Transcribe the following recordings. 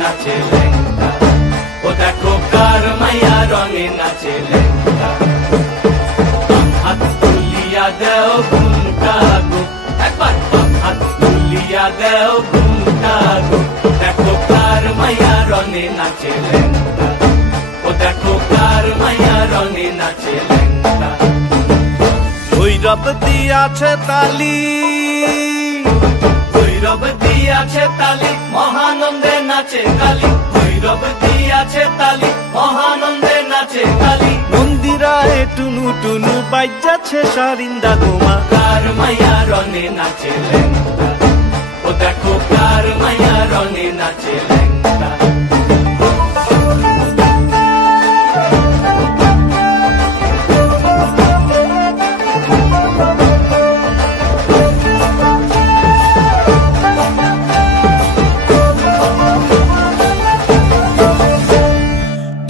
নাচে লেঙ্গা, ও দেখো কার মাইয়া রঙে নাচে লেঙ্গা। হাত তুলিয়া দেও ঘুমটা গো, একবার হাত তুলিয়া দেও ঘুমটা গো, দেখো কার মাইয়া রঙে নাচে লেঙ্গা, ও দেখো কার মাইয়া রঙে নাচে লেঙ্গা। ভৈরব দিয়াছে তালি, ভৈরব দিয়াছে তালি, মহানন্দে নাচে কালী, ভৈরব দিয়াছে তালি, মহানন্দে নাচে কালী। মন্দিরায় টুনু টুনু বাজ্যাছে সারিন্দা গোমা, কার মাইয়া রঙে নাচে লেঙ্গা, ও দেখো কার মাইয়া রঙে নাচে লেঙ্গা।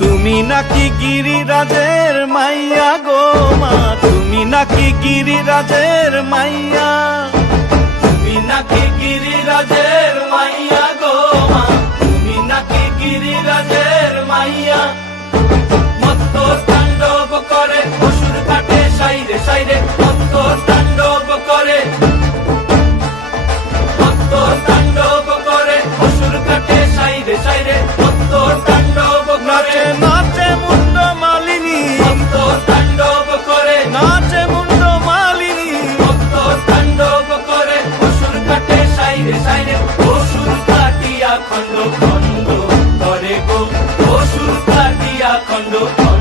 তুমি নাকি গিরিরাজের মাইয়া গো মা, তুমি নাকি গিরিরাজের মাইয়া, তুমি নাকি গিরিরাজের মাইয়া গো মা, তুমি নাকি গিরিরাজের মাইয়া। মত্ত তাণ্ডব করে অসুর কাটে সাইরে সাইরে, মত্ত তাণ্ডব করে, মত্ত তাণ্ডব করে অসুর কাটে সাইরে সাইরে, মত্ত তাণ্ডব করে। নাচে নাচে মুন্ড মালিনী, মত্ত তাণ্ডব করে, নাচে মুন্ড মালিনী, মত্ত তাণ্ডব করে অসুর কাটে সাইরে সাইরে, অসুর কাটিয়া খণ্ড খণ্ড করে গো, অসুর কাটিয়া খণ্ড খণ্ড